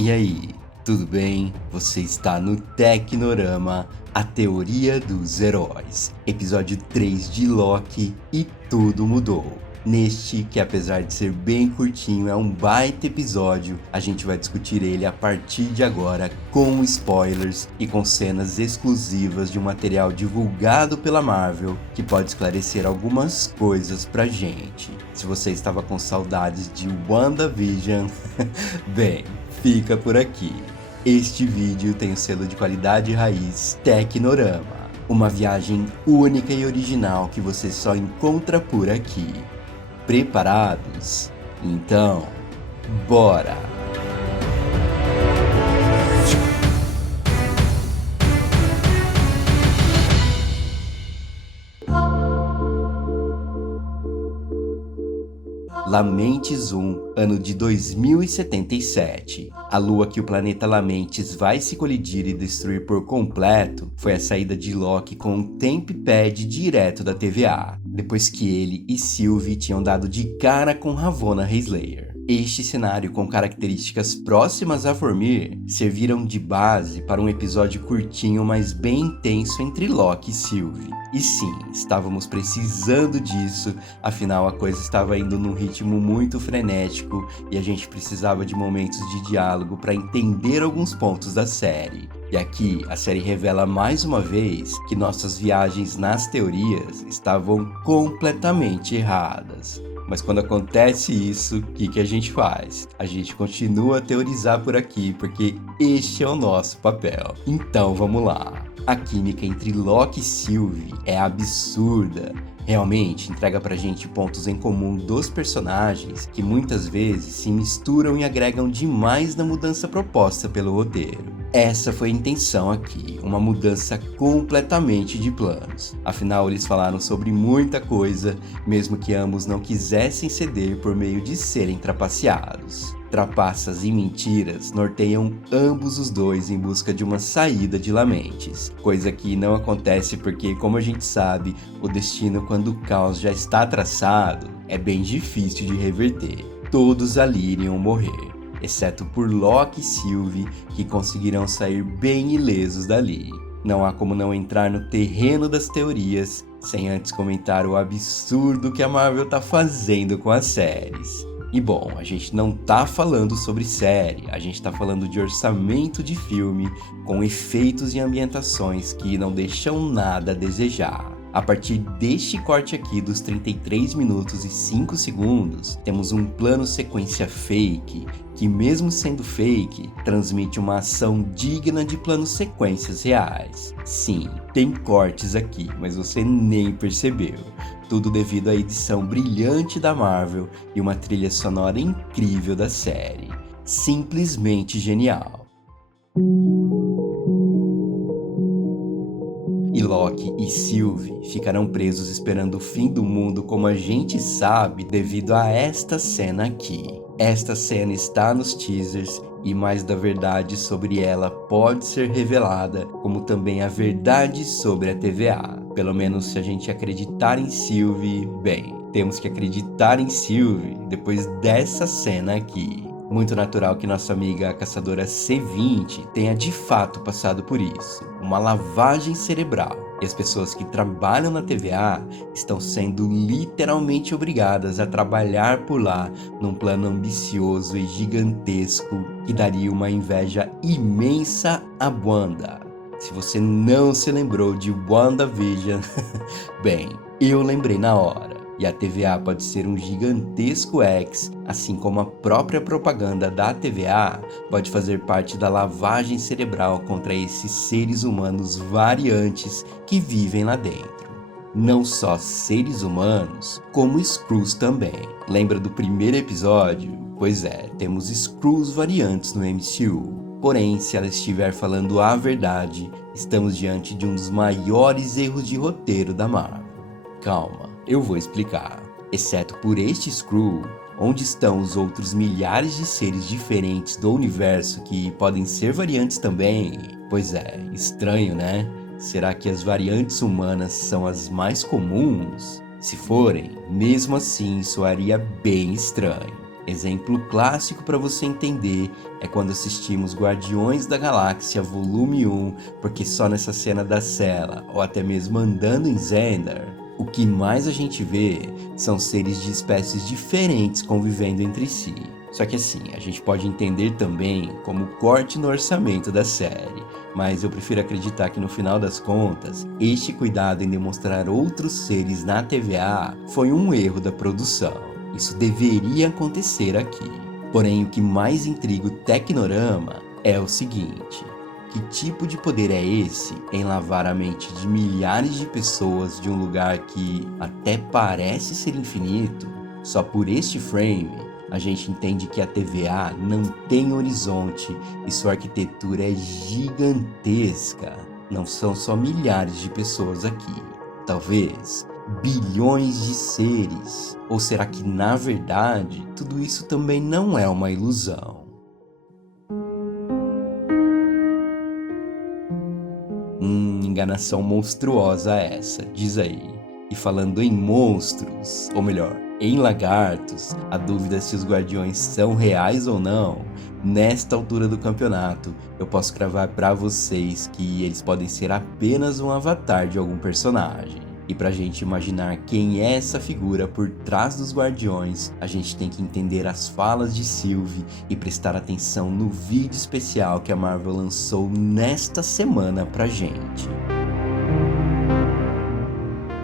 E aí, tudo bem? Você está no Tecnorama, a teoria dos heróis, episódio 3 de Loki e tudo mudou. Neste, que apesar de ser bem curtinho, é um baita episódio, a gente vai discutir ele a partir de agora com spoilers e com cenas exclusivas de um material divulgado pela Marvel que pode esclarecer algumas coisas pra gente. Se você estava com saudades de WandaVision, bem, fica por aqui. Este vídeo tem o selo de qualidade raiz Tecnorama, uma viagem única e original que você só encontra por aqui. Preparados? Então, bora! Lamentes 1, ano de 2077. A lua que o planeta Lamentes vai se colidir e destruir por completo foi a saída de Loki com um Tempad direto da TVA, depois que ele e Sylvie tinham dado de cara com Ravonna Renslayer. Este cenário com características próximas a Vormir serviram de base para um episódio curtinho, mas bem intenso entre Loki e Sylvie. E sim, estávamos precisando disso, afinal a coisa estava indo num ritmo muito frenético e a gente precisava de momentos de diálogo para entender alguns pontos da série. E aqui a série revela mais uma vez que nossas viagens nas teorias estavam completamente erradas. Mas quando acontece isso, o que a gente faz? A gente continua a teorizar por aqui, porque este é o nosso papel. Então vamos lá. A química entre Loki e Sylvie é absurda. Realmente entrega pra gente pontos em comum dos personagens que muitas vezes se misturam e agregam demais na mudança proposta pelo roteiro. Essa foi a intenção aqui, uma mudança completamente de planos. Afinal, eles falaram sobre muita coisa, mesmo que ambos não quisessem ceder por meio de serem trapaceados. Trapaças e mentiras norteiam ambos os dois em busca de uma saída de Lamentes, coisa que não acontece porque, como a gente sabe, o destino quando o caos já está traçado é bem difícil de reverter. Todos ali iriam morrer, exceto por Loki e Sylvie, que conseguirão sair bem ilesos dali. Não há como não entrar no terreno das teorias sem antes comentar o absurdo que a Marvel tá fazendo com as séries. E bom, a gente não tá falando sobre série, a gente tá falando de orçamento de filme com efeitos e ambientações que não deixam nada a desejar. A partir deste corte aqui dos 33 minutos e 5 segundos, temos um plano sequência fake, que mesmo sendo fake, transmite uma ação digna de planos sequências reais. Sim, tem cortes aqui, mas você nem percebeu. Tudo devido à edição brilhante da Marvel e uma trilha sonora incrível da série. Simplesmente genial. E Loki e Sylvie ficarão presos esperando o fim do mundo como a gente sabe devido a esta cena aqui. Esta cena está nos teasers e mais da verdade sobre ela pode ser revelada, como também a verdade sobre a TVA. Pelo menos se a gente acreditar em Sylvie, bem, temos que acreditar em Sylvie depois dessa cena aqui. Muito natural que nossa amiga caçadora C20 tenha de fato passado por isso, uma lavagem cerebral. E as pessoas que trabalham na TVA estão sendo literalmente obrigadas a trabalhar por lá num plano ambicioso e gigantesco que daria uma inveja imensa a Wanda. Se você não se lembrou de WandaVision, bem, eu lembrei na hora. E a TVA pode ser um gigantesco X, assim como a própria propaganda da TVA pode fazer parte da lavagem cerebral contra esses seres humanos variantes que vivem lá dentro. Não só seres humanos, como Skrulls também. Lembra do primeiro episódio? Pois é, temos Skrulls variantes no MCU. Porém, se ela estiver falando a verdade, estamos diante de um dos maiores erros de roteiro da Marvel. Calma, eu vou explicar. Exceto por este Skrull, onde estão os outros milhares de seres diferentes do universo que podem ser variantes também? Pois é, estranho, né? Será que as variantes humanas são as mais comuns? Se forem, mesmo assim soaria bem estranho. Exemplo clássico para você entender é quando assistimos Guardiões da Galáxia Volume 1, porque só nessa cena da cela, ou até mesmo andando em Xandar, o que mais a gente vê são seres de espécies diferentes convivendo entre si. Só que assim, a gente pode entender também como corte no orçamento da série, mas eu prefiro acreditar que no final das contas, este cuidado em demonstrar outros seres na TVA foi um erro da produção. Isso deveria acontecer aqui. Porém, o que mais intriga o Tecnorama é o seguinte: que tipo de poder é esse em lavar a mente de milhares de pessoas de um lugar que até parece ser infinito? Só por este frame, a gente entende que a TVA não tem horizonte e sua arquitetura é gigantesca. Não são só milhares de pessoas aqui. Talvez bilhões de seres. Ou será que, na verdade, tudo isso também não é uma ilusão? Enganação monstruosa essa, diz aí. E falando em monstros, ou melhor, em lagartos, a dúvida se os guardiões são reais ou não, nesta altura do campeonato, eu posso cravar pra vocês que eles podem ser apenas um avatar de algum personagem. E pra gente imaginar quem é essa figura por trás dos guardiões, a gente tem que entender as falas de Sylvie e prestar atenção no vídeo especial que a Marvel lançou nesta semana pra gente.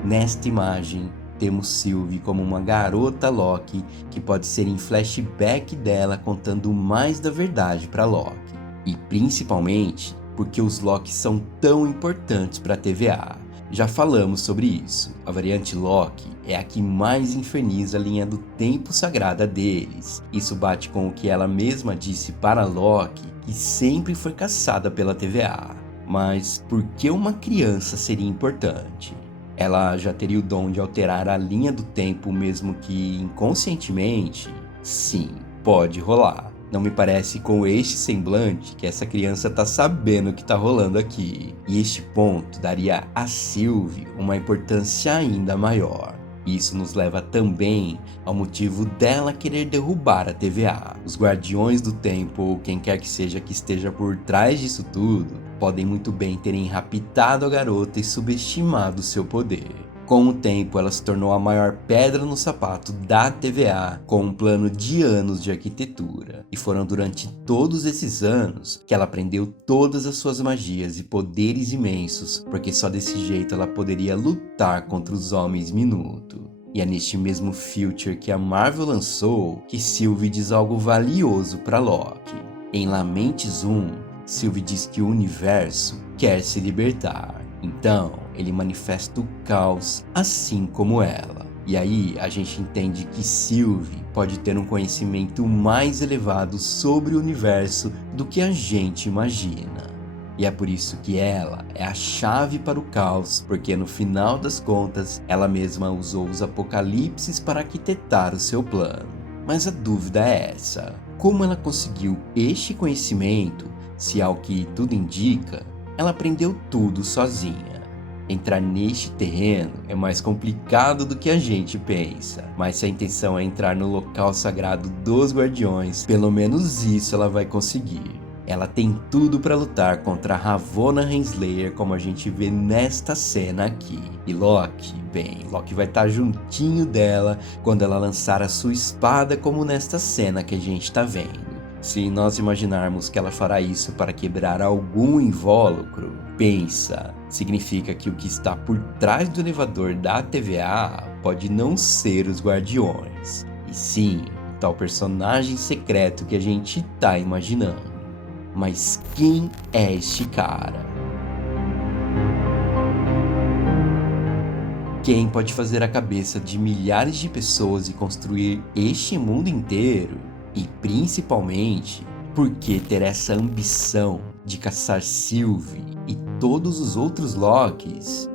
Nesta imagem, temos Sylvie como uma garota Loki que pode ser em flashback dela contando mais da verdade pra Loki. E principalmente porque os Loki são tão importantes pra TVA. Já falamos sobre isso, a variante Loki é a que mais inferniza a linha do tempo sagrada deles. Isso bate com o que ela mesma disse para Loki, que sempre foi caçada pela TVA. Mas por que uma criança seria importante? Ela já teria o dom de alterar a linha do tempo mesmo que inconscientemente? Sim, pode rolar. Não me parece com este semblante que essa criança tá sabendo o que tá rolando aqui. E este ponto daria a Sylvie uma importância ainda maior. Isso nos leva também ao motivo dela querer derrubar a TVA. Os Guardiões do Tempo, ou quem quer que seja que esteja por trás disso tudo, podem muito bem terem raptado a garota e subestimado seu poder. Com o tempo, ela se tornou a maior pedra no sapato da TVA, com um plano de anos de arquitetura. E foram durante todos esses anos que ela aprendeu todas as suas magias e poderes imensos, porque só desse jeito ela poderia lutar contra os Homens Minuto. E é neste mesmo Future que a Marvel lançou que Sylvie diz algo valioso para Loki. Em Lamentes 1, Sylvie diz que o universo quer se libertar. Então, ele manifesta o caos assim como ela. E aí, a gente entende que Sylvie pode ter um conhecimento mais elevado sobre o universo do que a gente imagina. E é por isso que ela é a chave para o caos, porque no final das contas, ela mesma usou os apocalipses para arquitetar o seu plano. Mas a dúvida é essa: como ela conseguiu este conhecimento, se ao que tudo indica, ela aprendeu tudo sozinha? Entrar neste terreno é mais complicado do que a gente pensa, mas se a intenção é entrar no local sagrado dos Guardiões, pelo menos isso ela vai conseguir. Ela tem tudo para lutar contra Ravonna Renslayer, como a gente vê nesta cena aqui. E Loki, bem, Loki vai estar juntinho dela quando ela lançar a sua espada, como nesta cena que a gente tá vendo. Se nós imaginarmos que ela fará isso para quebrar algum invólucro, pensa, significa que o que está por trás do elevador da TVA pode não ser os Guardiões, e sim o tal personagem secreto que a gente tá imaginando. Mas quem é este cara? Quem pode fazer a cabeça de milhares de pessoas e construir este mundo inteiro? E principalmente, por que ter essa ambição de caçar Sylvie e todos os outros Lokis?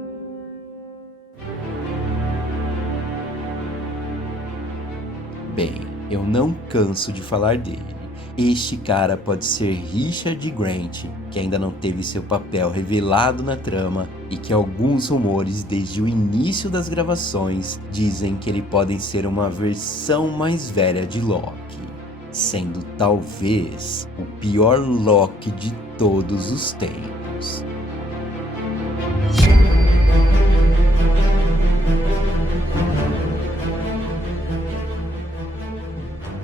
Bem, eu não canso de falar dele. Este cara pode ser Richard Grant, que ainda não teve seu papel revelado na trama e que alguns rumores desde o início das gravações dizem que ele pode ser uma versão mais velha de Loki. sendo talvez o pior Loki de todos os tempos.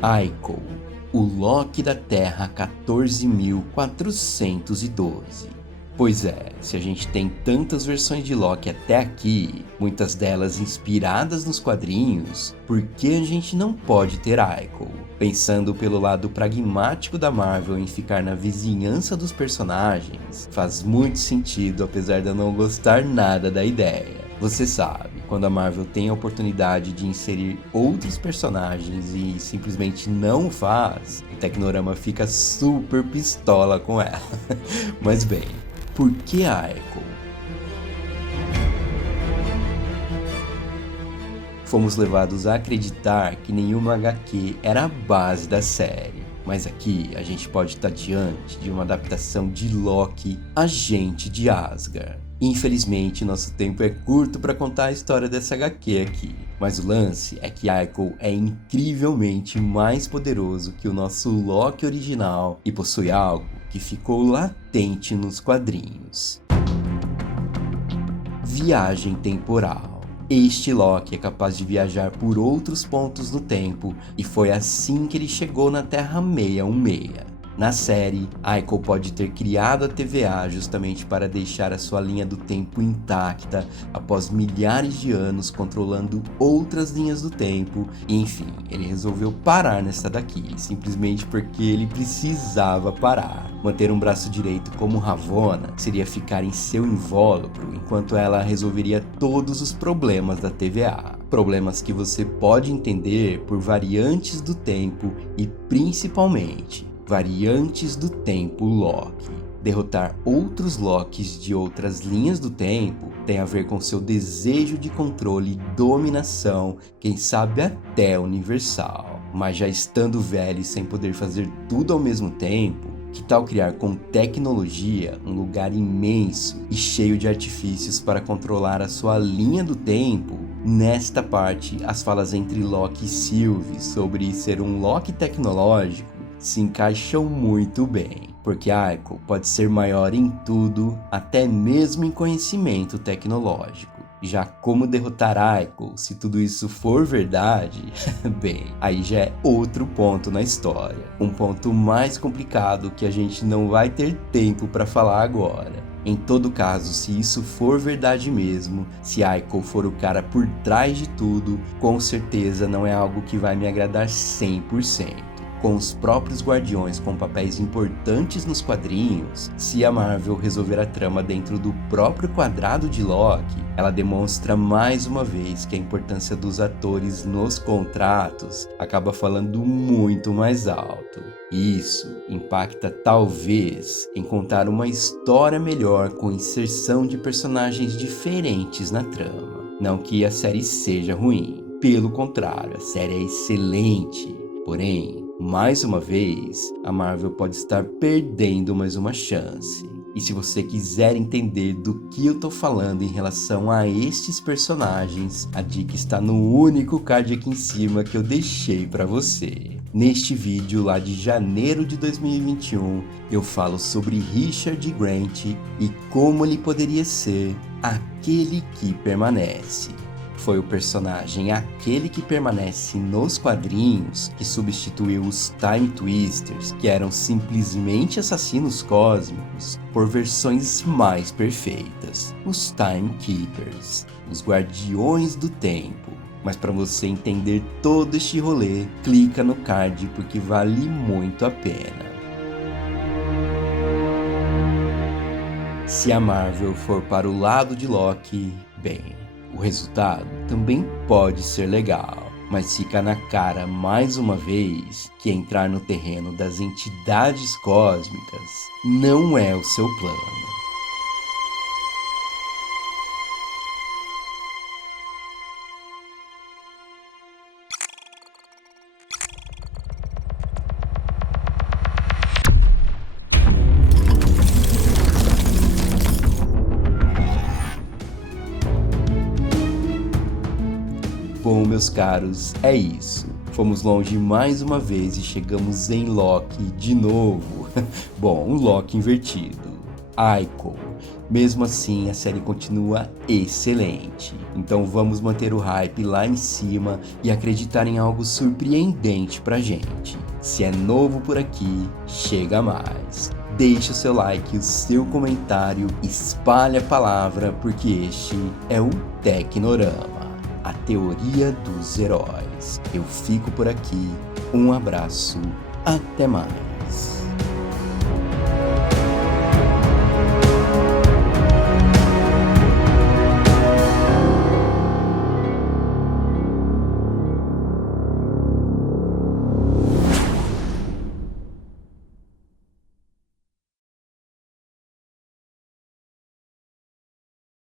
Aiko, o Loki da Terra 14.412. Pois é, se a gente tem tantas versões de Loki até aqui, muitas delas inspiradas nos quadrinhos, por que a gente não pode ter Aiko? Pensando pelo lado pragmático da Marvel em ficar na vizinhança dos personagens, faz muito sentido apesar de eu não gostar nada da ideia. Você sabe, quando a Marvel tem a oportunidade de inserir outros personagens e simplesmente não o faz, o Tecnorama fica super pistola com ela. Mas bem, por que Aiko? Fomos levados a acreditar que nenhuma HQ era a base da série. Mas aqui a gente pode estar diante de uma adaptação de Loki, agente de Asgard. Infelizmente, nosso tempo é curto para contar a história dessa HQ aqui. Mas o lance é que Aiko é incrivelmente mais poderoso que o nosso Loki original e possui algo que ficou latente nos quadrinhos: viagem temporal. Este Loki é capaz de viajar por outros pontos no tempo e foi assim que ele chegou na Terra 616. Na série, Aiko pode ter criado a TVA justamente para deixar a sua linha do tempo intacta após milhares de anos controlando outras linhas do tempo. Enfim, ele resolveu parar nessa daqui, simplesmente porque ele precisava parar. Manter um braço direito como Ravonna seria ficar em seu invólucro enquanto ela resolveria todos os problemas da TVA. Problemas que você pode entender por variantes do tempo e principalmente variantes do tempo Loki. Derrotar outros Lokis de outras linhas do tempo tem a ver com seu desejo de controle e dominação, quem sabe até universal. Mas já estando velho e sem poder fazer tudo ao mesmo tempo, que tal criar com tecnologia um lugar imenso e cheio de artifícios para controlar a sua linha do tempo? Nesta parte, as falas entre Loki e Sylvie sobre ser um Loki tecnológico se encaixam muito bem, porque Aiko pode ser maior em tudo, até mesmo em conhecimento tecnológico. Já como derrotar Aiko, se tudo isso for verdade, bem, aí já é outro ponto na história. Um ponto mais complicado que a gente não vai ter tempo para falar agora. Em todo caso, se isso for verdade mesmo, se Aiko for o cara por trás de tudo, com certeza não é algo que vai me agradar 100%. Com os próprios Guardiões com papéis importantes nos quadrinhos, se a Marvel resolver a trama dentro do próprio quadrado de Loki, ela demonstra mais uma vez que a importância dos atores nos contratos acaba falando muito mais alto. Isso impacta talvez em contar uma história melhor com inserção de personagens diferentes na trama. Não que a série seja ruim, pelo contrário, a série é excelente. Porém, mais uma vez, a Marvel pode estar perdendo mais uma chance. E se você quiser entender do que eu tô falando em relação a estes personagens, a dica está no único card aqui em cima que eu deixei para você. Neste vídeo lá de janeiro de 2021, eu falo sobre Richard Grant e como ele poderia ser aquele que permanece. Foi o personagem Aquele que Permanece nos quadrinhos que substituiu os Time Twisters, que eram simplesmente assassinos cósmicos, por versões mais perfeitas, os Time Keepers, os Guardiões do Tempo. Mas para você entender todo este rolê, clica no card porque vale muito a pena. Se a Marvel for para o lado de Loki, bem, o resultado também pode ser legal, mas fica na cara mais uma vez que entrar no terreno das entidades cósmicas não é o seu plano. Bom, meus caros, é isso. Fomos longe mais uma vez e chegamos em Loki de novo. Bom, um Loki invertido. Aiko. Mesmo assim, a série continua excelente. Então vamos manter o hype lá em cima e acreditar em algo surpreendente pra gente. Se é novo por aqui, chega mais. Deixe o seu like, o seu comentário, espalhe a palavra, porque este é o Tecnorama, a teoria dos heróis. Eu fico por aqui, um abraço, até mais.